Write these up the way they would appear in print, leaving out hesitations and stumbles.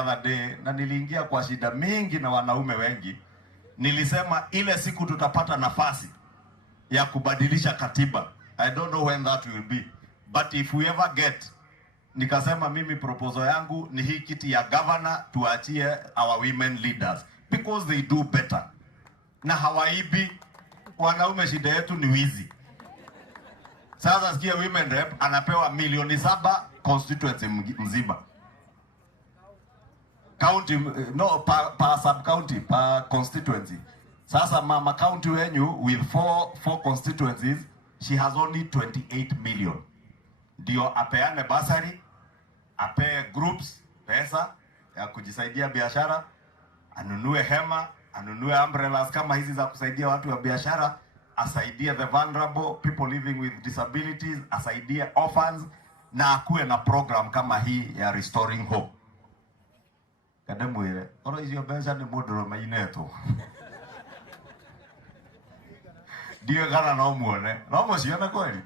other day na niliingia kwa shida mingi na wanaume wengi. Nilisema ile siku tutapata nafasi ya kubadilisha katiba, I don't know when that will be, but if we ever get, nikasema mimi proposal yangu ni hii kiti ya governor tuachie our women leaders because they do better. Na hawaibi. Wanaume shida yetu ni wizi. Sasa sikia women rep anapewa milioni 7 constituency mzima. County no per sub county per constituency. Sasa mama county wenyu with four constituencies, she has only 28 million. Ndio apeane basari, ape groups pesa ya kujisaidia biashara, anunue hema, anunue umbrellas kama hizi za kusaidia watu wa biashara, asaidie the vulnerable, people living with disabilities, asaidie orphans, na akuwe na program kama hii ya restoring hope. Kadamwele, ora hizo pesa ni modelo maineto. Dio kana no muone. No mosiona kweli.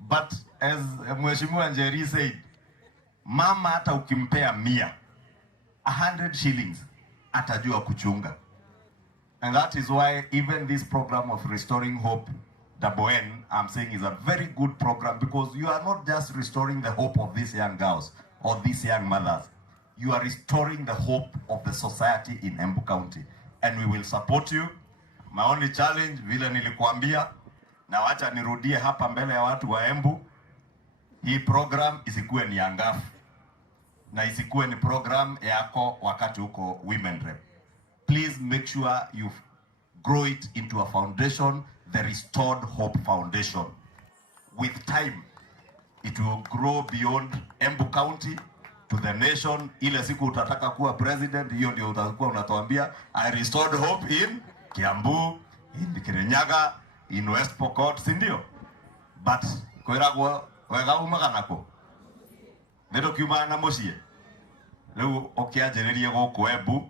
But as Mheshimiwa Njeri said, mama hata ukimpea 100 shillings atajua kuchunga. And that is why even this program of Restoring Hope, WN, I'm saying is a very good program, because you are not just restoring the hope of these young girls or these young mothers. You are restoring the hope of the society in Embu County. And we will support you. My only challenge, vile nilikuambia, na wacha nirudie hapa mbele ya watu wa Embu, hii program isikuwe ni angafu. Na isikuwe ni program yako wakati uko women rep. Please make sure you grow it into a foundation, the Restored Hope Foundation. With time, it will grow beyond Embu County to the nation. Ile siku utataka kuwa president, hiyo ndio utakuwa unatuambia, I restored hope in Kiambu, in Kirinyaga, in West Pokot, sindio? But koiragwa wega umaganako. Nedo kiuma na mosie. Leo okiajererie goko Embu.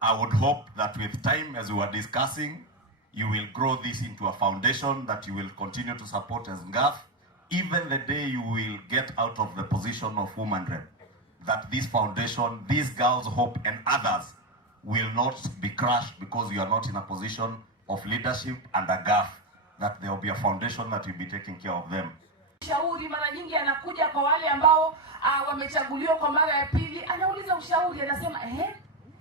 I would hope that with time, as we were discussing, you will grow this into a foundation that you will continue to support as NGAF, even the day you will get out of the position of woman rep. That this foundation, these girls' hope and others will not be crushed because you are not in a position of leadership and a GAF, that there will be a foundation that will be taking care of them. Ushauri mara nyingi anakuja kwa wale ambao wamechaguliwa kwa mara ya pili, anauliza ushauri, anasema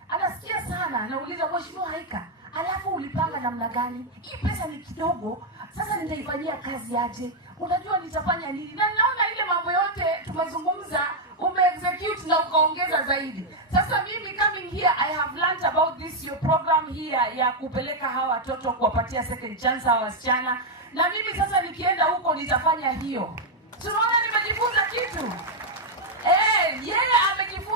anasikia sana, anauliza Mheshimiwa Haika, alafu ulipanga namna gani? Hii pesa ni kidogo, sasa nitaifanyia kazi aje? Unajua nitafanya nini? Na naona ile mambo yote tumezungumza, umeexecute na ukaongeza zaidi. Sasa mimi coming here, I have learned about this your program here ya kupeleka hawa watoto kuwapatia second chance hawa wasichana. Na mimi sasa nikienda huko nitafanya hiyo. Tunaona nimejifunza kitu. Yeye amejifunza